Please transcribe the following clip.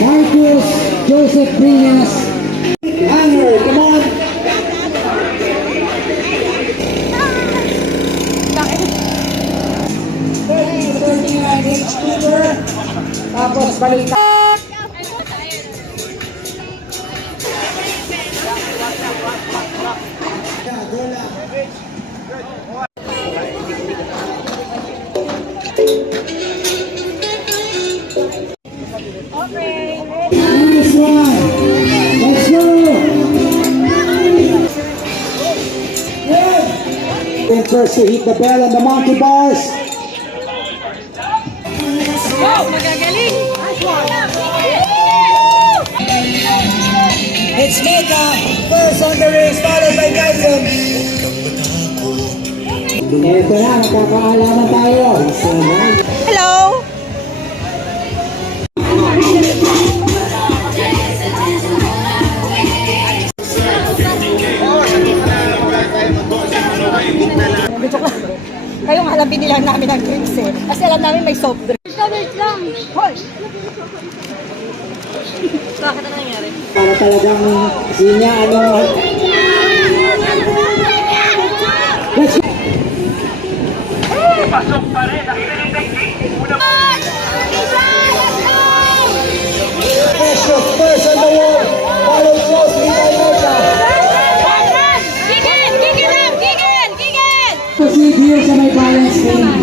Marcus Joseph Brinas. Hanger, come on. Tapos balik. Nice one. Let's go. And first to hit the bell on the monkey bars. Wow, magagaling! It's Mega, first on the race, followed by Dyson. Ito na, magkakaalaman tayo. Hello! Kayong halapin nila namin ang drinks eh. Kasi alam namin may soft drink. Wait lang! Hoy! Bakit na nangyari? Para talagang sinya, ano... Let's go! Pasok pa rin ang ininigay Precious first on the wall, followed closely by Mega. Gigil! Gigil lang! Gigil! Gigil! Proceed here sa may balance team.